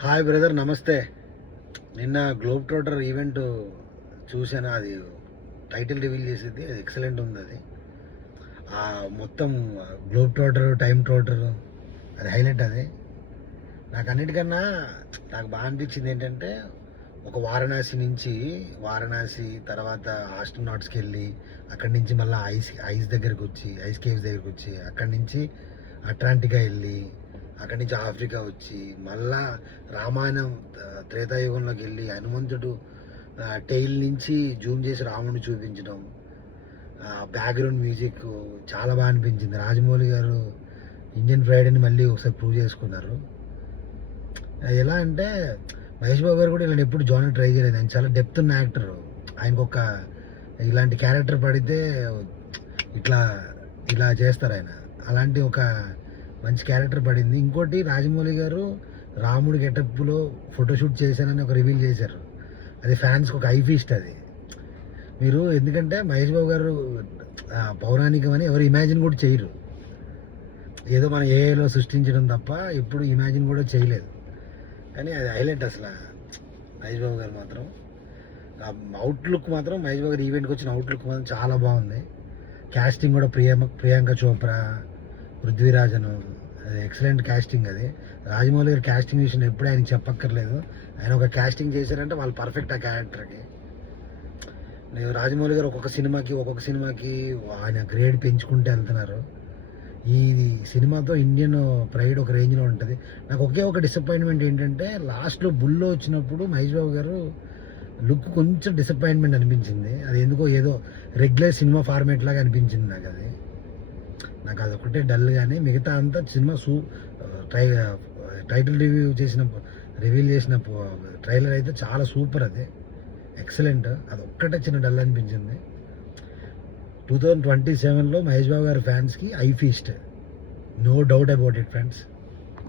Hi brother, నమస్తే. నిన్న globe trotter event చూశాను. అది టైటిల్ రివీల్ చేసేది, అది ఎక్సలెంట్ ఉంది. అది మొత్తం గ్లోబ్ ట్రోటర్, టైమ్ ట్రోటర్, అది హైలైట్. అది నాకు అన్నిటికన్నా నాకు బాగా అనిపించింది ఏంటంటే, ఒక వారణాసి తర్వాత ఆస్ట్రోనాట్స్కి వెళ్ళి అక్కడి నుంచి మళ్ళీ ఐస్ దగ్గరికి వచ్చి, ఐస్ కేవ్స్ దగ్గరికి వచ్చి, అక్కడి నుంచి అట్లాంటికా వెళ్ళి, అక్కడి నుంచి ఆఫ్రికా వచ్చి, మళ్ళా రామాయణం త్రేతాయుగంలోకి వెళ్ళి హనుమంతుడు టెయిల్ నుంచి జూమ్ చేసి రాముడిని చూపించడం, బ్యాక్గ్రౌండ్ మ్యూజిక్ చాలా బాగా అనిపించింది. రాజమౌళి గారు ఇండియన్ ప్రైడ్ని మళ్ళీ ఒకసారి ప్రూవ్ చేసుకున్నారు. ఎలా అంటే మహేష్ బాబు గారు కూడా ఇలా ఎప్పుడు జాయిన్ ట్రై చేయలేదు. ఆయన చాలా డెప్త్ ఉన్న యాక్టర్. ఆయనకు ఒక ఇలాంటి క్యారెక్టర్ పడితే ఇట్లా ఇలా చేస్తారు ఆయన. అలాంటి ఒక మంచి క్యారెక్టర్ పడింది. ఇంకోటి, రాజమౌళి గారు రాముడి గెటప్లో ఫోటోషూట్ చేశానని ఒక రివీల్ చేశారు. అది ఫ్యాన్స్కి ఒక ఐ ఫీస్ట్. అది మీరు ఎందుకంటే మహేష్ బాబు గారు పౌరాణికం అని ఎవరు ఇమాజిన్ కూడా చేయరు. ఏదో మన ఏఐలో సృష్టించడం తప్ప ఎప్పుడు ఇమాజిన్ కూడా చేయలేదు. కానీ అది హైలైట్. అసలు మహేష్ బాబు గారు మాత్రం అవుట్లుక్ మాత్రం మహేష్ బాబు గారు ఈవెంట్కి వచ్చిన అవుట్లుక్ మాత్రం చాలా బాగుంది. క్యాస్టింగ్ కూడా ప్రియాంక చోప్రా, పృథ్వీరాజను, అది ఎక్సలెంట్ క్యాస్టింగ్. అది రాజమౌళి గారు క్యాస్టింగ్ విషయం ఎప్పుడు ఆయనకి చెప్పక్కర్లేదు. ఆయన ఒక క్యాస్టింగ్ చేశారంటే వాళ్ళు పర్ఫెక్ట్ ఆ క్యారెక్టర్కి. రాజమౌళి గారు ఒక్కొక్క సినిమాకి ఆయన గ్రేడ్ పెంచుకుంటూ వెళ్తున్నారు. ఈ సినిమాతో ఇండియన్ ప్రైడ్ ఒక రేంజ్లో ఉంటుంది. నాకు ఒకే ఒక డిసప్పాయింట్మెంట్ ఏంటంటే, లాస్ట్లో బుల్లో వచ్చినప్పుడు మహేష్ బాబు గారు లుక్ కొంచెం డిసప్పాయింట్మెంట్ అనిపించింది. అది ఎందుకో ఏదో రెగ్యులర్ సినిమా ఫార్మేట్ లాగా అనిపించింది నాకు అదొకటే డల్. కానీ మిగతా అంతా సినిమా టైటిల్ రివీల్ చేసిన ట్రైలర్ అయితే చాలా సూపర్. అది ఎక్సలెంట్. అది ఒక్కటే చిన్న డల్ అనిపించింది. 2027లో మహేష్ బాబు గారి ఫ్యాన్స్కి eye feast, no doubt about it friends.